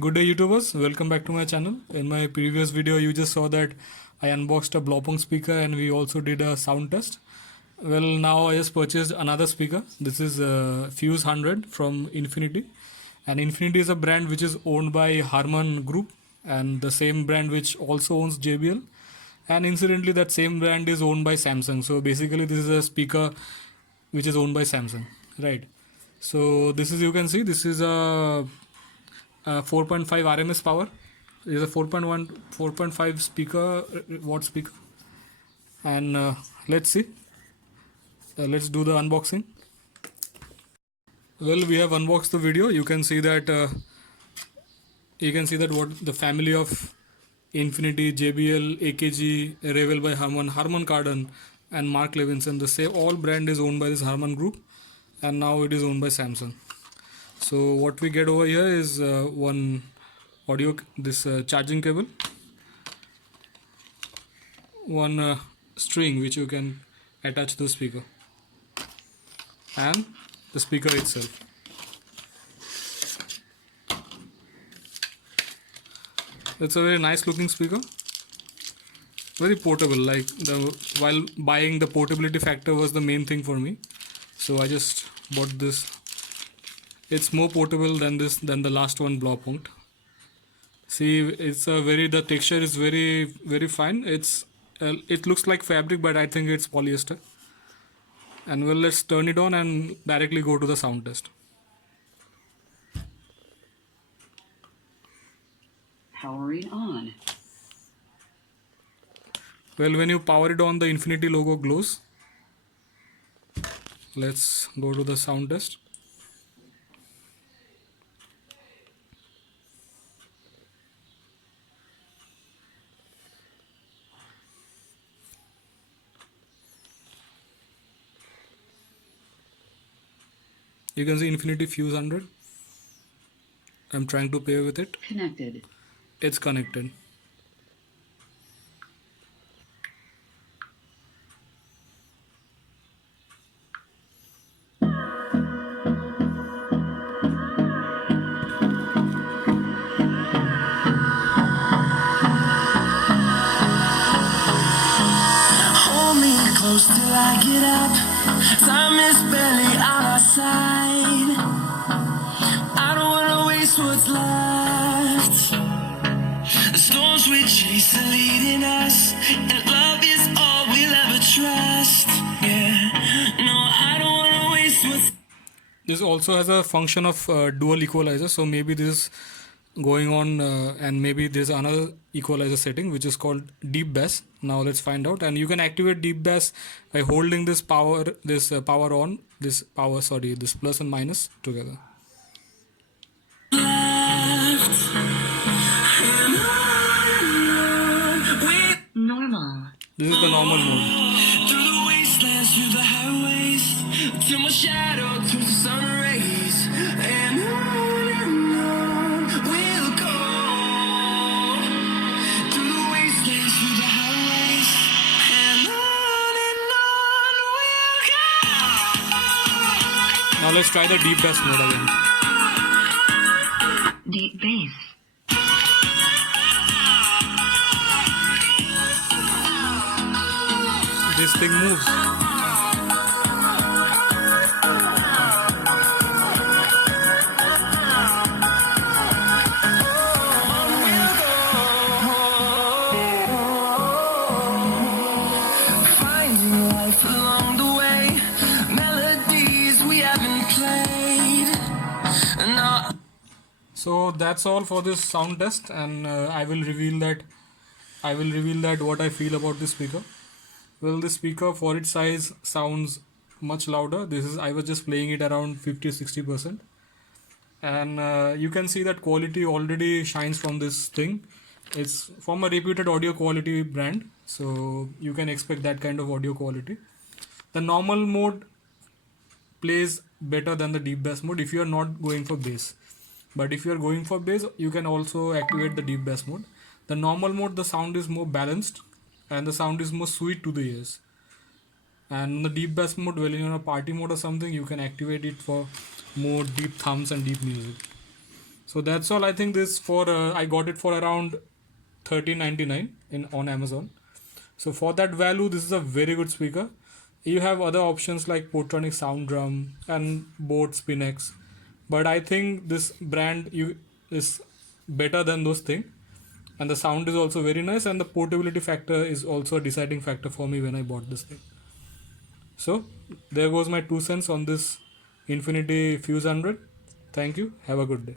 Good day YouTubers, welcome back to my channel. In my previous video you just saw that I unboxed a Blopong speaker and we also did a sound test. Well, now I just purchased another speaker. This is Fuze 100 from Infinity, and Infinity is a brand which is owned by Harman Group, and the same brand which also owns JBL, and incidentally that same brand is owned by Samsung. So basically this is a speaker which is owned by Samsung, right? So this is, you can see, this is a 4.5 RMS power. It is a 4.1 4.5 speaker watt speaker, and let's see. Let's do the unboxing. Well, we have unboxed the video. You can see that what the family of Infinity, JBL, AKG, Revel by Harman, Harman Kardon, and Mark Levinson. The same all brand is owned by this Harman Group, and now it is owned by Samsung. So what we get over here is one audio, this charging cable, one string which you can attach to the speaker, and the speaker itself. It's a very nice looking speaker, very portable. Like while buying, the portability factor was the main thing for me, so I just bought this. It's more portable than the last one, Blopong. See, it's a the texture is very fine. It looks like fabric, but I think it's polyester. And well, let's turn it on and directly go to the sound test. Powering on. Well, when you power it on, the Infinity logo glows. Let's go to the sound test. You can see Infinity Fuze 100. I'm trying to pair with it. Connected. It's connected. Hold me close till I get up. Time is barely on our side. I don't wanna waste what's left. The storms we chase are leading us, and love is all we'll ever trust. Yeah, no, I don't wanna waste what's. This also has a function of dual equalizer, so maybe this is going on, and maybe there's another equalizer setting which is called deep bass. Now let's find out. And you can activate deep bass by holding this power on, this plus and minus together. Normal. This is the normal mode. Through the wastelands, through the highways, till my shadow turns to sun rays, and on we'll go. Through the wastelands, through the highways, and on we'll go. Now let's try the deep bass mode again. Deep bass. This thing moves. Finding life along the way, melodies we haven't played. No. So that's all for this sound test, and I will reveal that what I feel about this speaker. Well, this speaker for its size sounds much louder. I was just playing it around 50-60%, and you can see that quality already shines from this thing. It's from a reputed audio quality brand, so you can expect that kind of audio quality. The normal mode plays better than the deep bass mode if you are not going for bass. But if you are going for bass, you can also activate the deep bass mode. The normal mode, the sound is more balanced and the sound is more sweet to the ears. And the deep bass mode, when you're in a party mode or something, you can activate it for more deep thumbs and deep music. So that's all. I think this for I got it for around 13.99 in on Amazon. So for that value, this is a very good speaker. You have other options like Portronic Sound Drum and Boat Spinex, but I think this brand you is better than those things, and the sound is also very nice, and the portability factor is also a deciding factor for me when I bought this thing. So there goes my 2 cents on this Infinity Fuze 100. Thank you. Have a good day.